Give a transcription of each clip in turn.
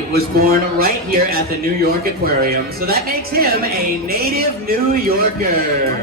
Erie was born right here at the New York Aquarium, so that makes him a native New Yorker.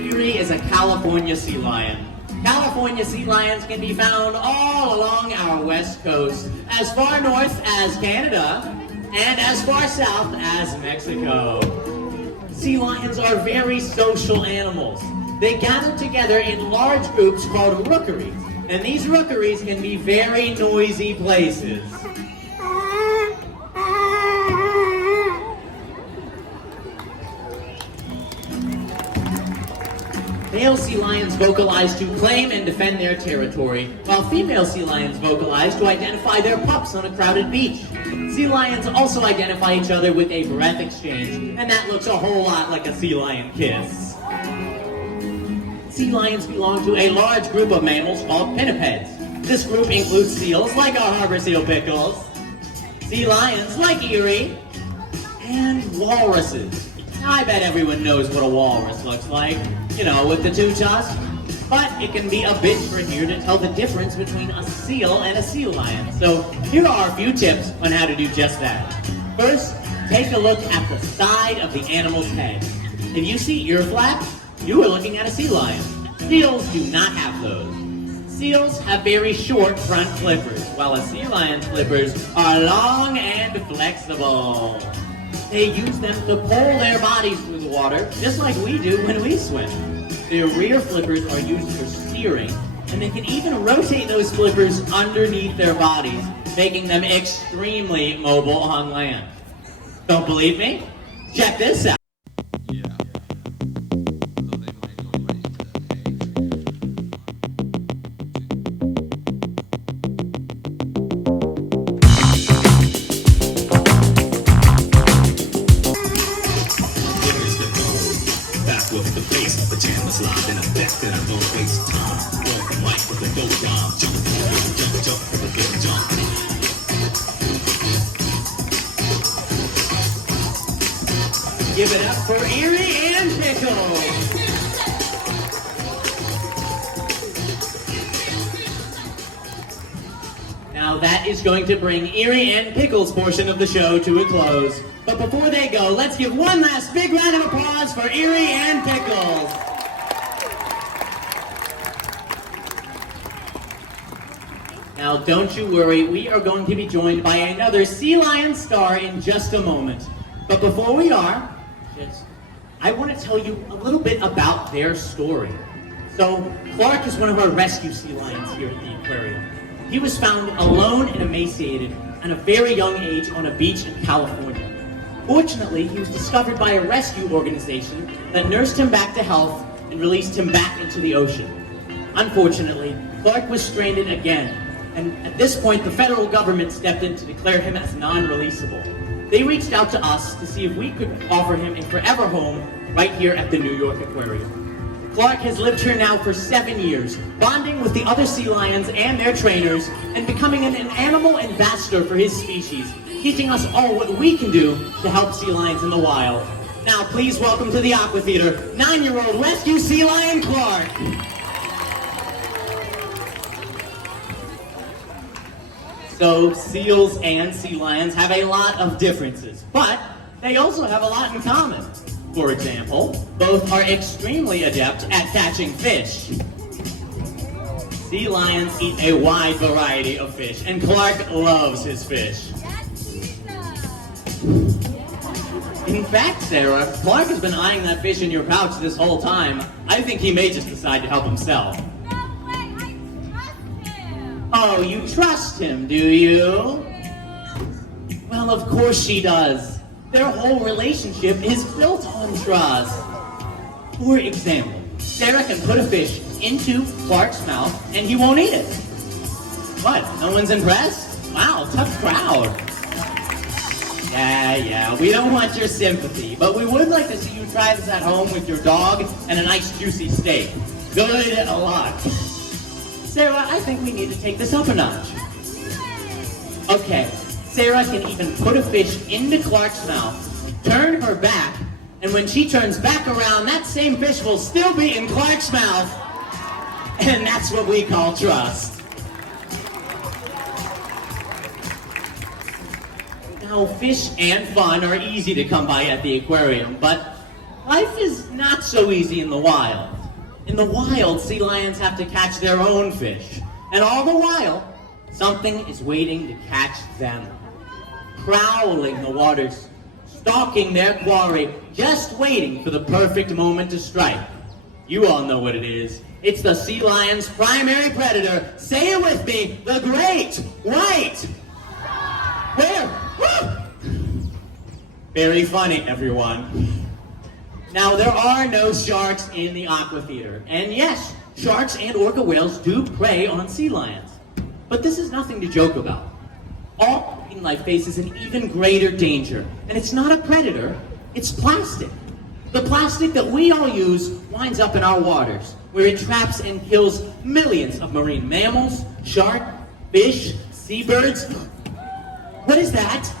Erie is a California sea lion. California sea lions can be found all along our west coast, as far north as Canada, and as far south as Mexico. Sea lions are very social animals. They gather together in large groups called rookeries, and these rookeries can be very noisy places. Male sea lions vocalize to claim and defend their territory, while female sea lions vocalize to identify their pups on a crowded beach. Sea lions also identify each other with a breath exchange, and that looks a whole lot like a sea lion kiss. Sea lions belong to a large group of mammals called pinnipeds. This group includes seals like our harbor seal Pickles, sea lions like Erie, and walruses. Now, I bet everyone knows what a walrus looks like, you know, with the two tusks. But it can be a bit trickier to tell the difference between a seal and a sea lion. So here are a few tips on how to do just that. First, take a look at the side of the animal's head. If you see ear flaps, you are looking at a sea lion. Seals do not have those. Seals have very short front flippers, while a sea lion's flippers are long and flexible. They use them to pull their bodies through the water, just like we do when we swim. Their rear flippers are used for steering, and they can even rotate those flippers underneath their bodies, making them extremely mobile on land. Don't believe me? Check this out. Give it up for Erie and Pickles. Now that is going to bring Erie and Pickles' portion of the show to a close. But before they go, let's give one last big round of applause for Erie and Pickles. Now don't you worry, we are going to be joined by another sea lion star in just a moment. But before we are, I want to tell you a little bit about their story. So, Clark is one of our rescue sea lions here at the aquarium. He was found alone and emaciated at a very young age on a beach in California. Fortunately, he was discovered by a rescue organization that nursed him back to health and released him back into the ocean. Unfortunately, Clark was stranded again, and at this point the federal government stepped in to declare him as non-releasable. They reached out to us to see if we could offer him a forever home right here at the New York Aquarium. Clark has lived here now for 7 years, bonding with the other sea lions and their trainers, and becoming an animal ambassador for his species, teaching us all what we can do to help sea lions in the wild. Now please welcome to the Amphitheater, 9-year-old rescue sea lion Clark. So, seals and sea lions have a lot of differences, but they also have a lot in common. For example, both are extremely adept at catching fish. Sea lions eat a wide variety of fish, and Clark loves his fish. In fact, Sarah, Clark has been eyeing that fish in your pouch this whole time. I think he may just decide to help himself. Oh, you trust him, do you? Well, of course she does. Their whole relationship is built on trust. For example, Sarah can put a fish into Clark's mouth and he won't eat it. What, no one's impressed? Wow, tough crowd. Yeah, we don't want your sympathy, but we would like to see you try this at home with your dog and a nice juicy steak. Good luck. Sarah, I think we need to take this up a notch. Okay, Sarah can even put a fish into Clark's mouth, turn her back, and when she turns back around, that same fish will still be in Clark's mouth. And that's what we call trust. Now, fish and fun are easy to come by at the aquarium, but life is not so easy in the wild. In the wild, sea lions have to catch their own fish, and all the while, something is waiting to catch them. Prowling the waters, stalking their quarry, just waiting for the perfect moment to strike. You all know what it is. It's the sea lion's primary predator. Say it with me, the great white. Where? Woo! Very funny, everyone. Now, there are no sharks in the amphitheater. And yes, sharks and orca whales do prey on sea lions. But this is nothing to joke about. All marine life faces an even greater danger. And it's not a predator, it's plastic. The plastic that we all use winds up in our waters, where it traps and kills millions of marine mammals, shark, fish, seabirds. What is that?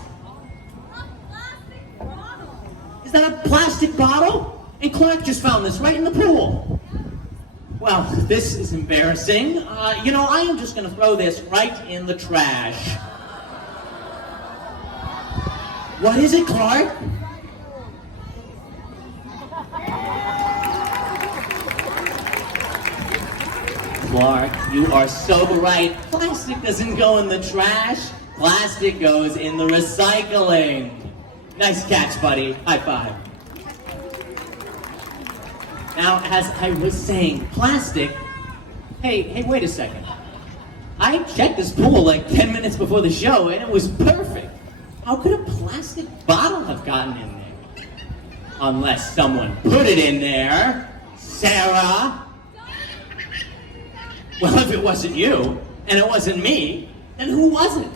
Is that a plastic bottle? And Clark just found this right in the pool. Well, this is embarrassing. I am just going to throw this right in the trash. What is it, Clark? Clark, you are so right. Plastic doesn't go in the trash. Plastic goes in the recycling. Nice catch, buddy. High five. Now, as I was saying, plastic... Hey, wait a second. I checked this pool like 10 minutes before the show, and it was perfect. How could a plastic bottle have gotten in there? Unless someone put it in there. Sarah? Well, if it wasn't you, and it wasn't me, then who was it?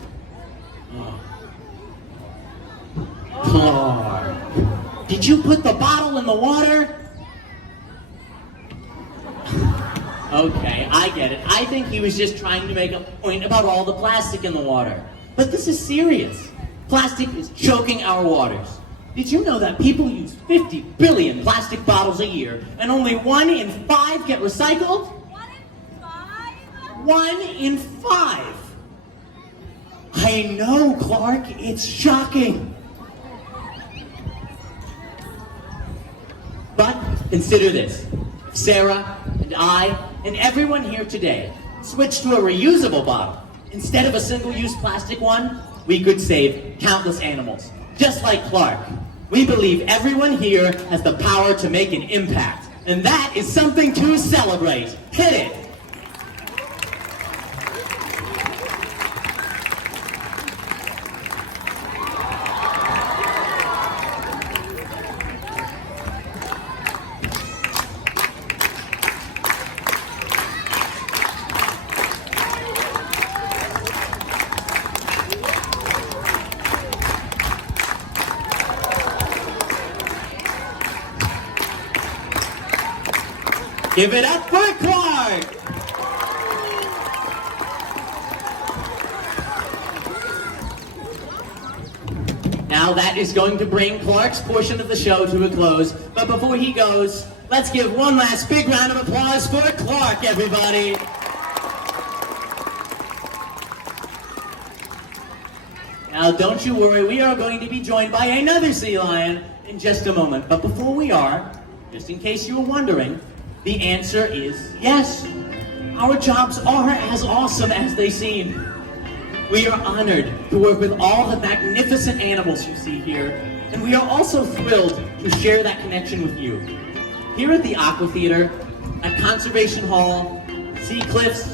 Clark, did you put the bottle in the water? Okay, I get it. I think he was just trying to make a point about all the plastic in the water. But this is serious. Plastic is choking our waters. Did you know that people use 50 billion plastic bottles a year, and only 1 in 5 get recycled? 1 in 5? I know, Clark. It's shocking. But consider this. Sarah and I and everyone here today switched to a reusable bottle. Instead of a single-use plastic one, we could save countless animals. Just like Clark. We believe everyone here has the power to make an impact. And that is something to celebrate. Hit it. Give it up for Clark! Now that is going to bring Clark's portion of the show to a close. But before he goes, let's give one last big round of applause for Clark, everybody. Now don't you worry, we are going to be joined by another sea lion in just a moment. But before we are, just in case you were wondering, the answer is yes. Our jobs are as awesome as they seem. We are honored to work with all the magnificent animals you see here, and we are also thrilled to share that connection with you. Here at the Aquatheater, at Conservation Hall, Sea Cliffs,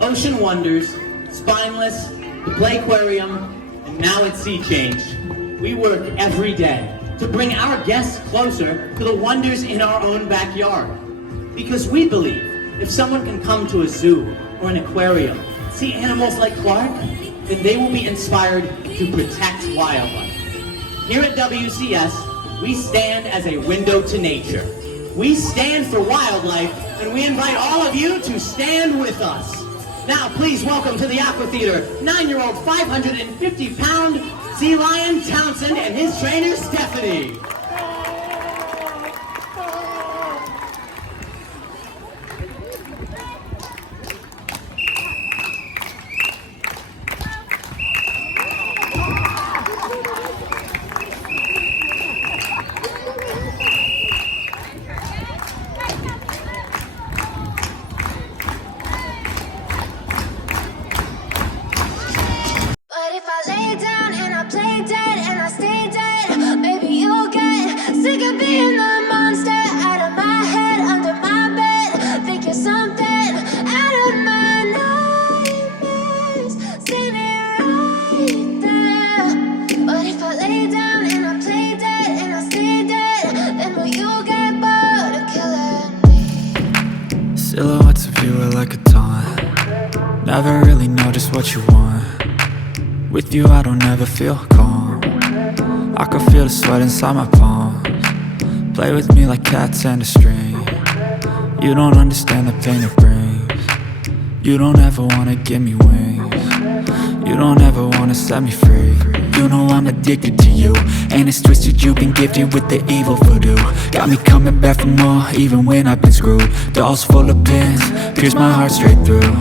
Ocean Wonders, Spineless, the Playquarium, and now at Sea Change, we work every day to bring our guests closer to the wonders in our own backyard. Because we believe if someone can come to a zoo or an aquarium, see animals like Clark, then they will be inspired to protect wildlife. Here at WCS, we stand as a window to nature. We stand for wildlife, and we invite all of you to stand with us. Now, please welcome to the Aquatheater, 9-year-old, 550-pound sea lion Townsend and his trainer, Stephanie. never really know just what you want. With you I don't ever feel calm. I can feel the sweat inside my palms. Play with me like cats and a string. You don't understand the pain it brings. You don't ever wanna give me wings. You don't ever wanna set me free. You know I'm addicted to you, and it's twisted, you've been gifted with the evil voodoo. Got me coming back for more, even when I've been screwed. Dolls full of pins, pierce my heart straight through.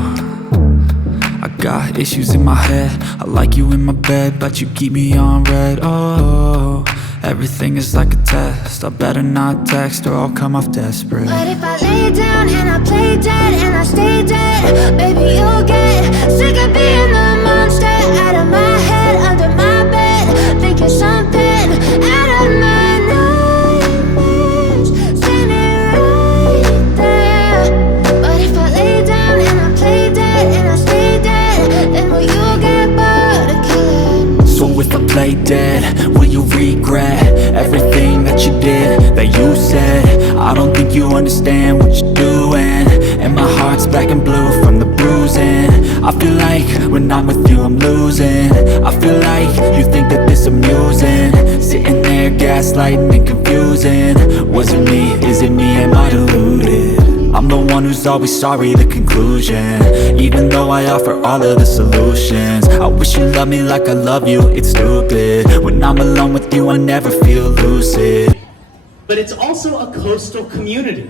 I got issues in my head, I like you in my bed, but you keep me on red. Oh, everything is like a test, I better not text or I'll come off desperate. But if I lay down and I play dead and I stay dead, baby you'll get sick of being the monster out of my head, under my bed, thinking something out of my nightmares, standing right there. But if I lay down and I play dead and I stay dead, then will you get bored of killing? So if I play dead, will you regret everything that you did, that you said? I don't think you understand what you're doing, and my heart's black and blue from the bruising. I feel like when I'm with you I'm losing. I feel like you think that this amusing, sitting there gaslighting and confusing. Was it me? Is it me? Am I deluded? I'm the one who's always sorry, the conclusion, even though I offer all of the solutions. I wish you loved me like I love you, it's stupid. When I'm alone with you I never feel lucid. But it's also a coastal community,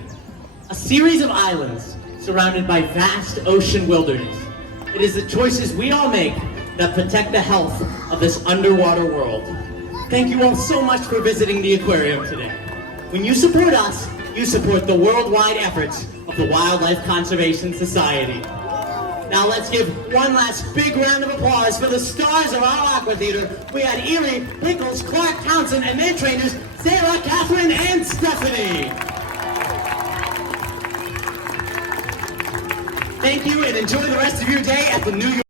a series of islands surrounded by vast ocean wilderness. It is the choices we all make that protect the health of this underwater world. Thank you all so much for visiting the aquarium today. When you support us, you support the worldwide efforts of the Wildlife Conservation Society. Now let's give one last big round of applause for the stars of our amphitheater. We had Erie, Pickles, Clark Townsend, and their trainers, Sarah, Catherine, and Stephanie. Thank you, and enjoy the rest of your day at the New York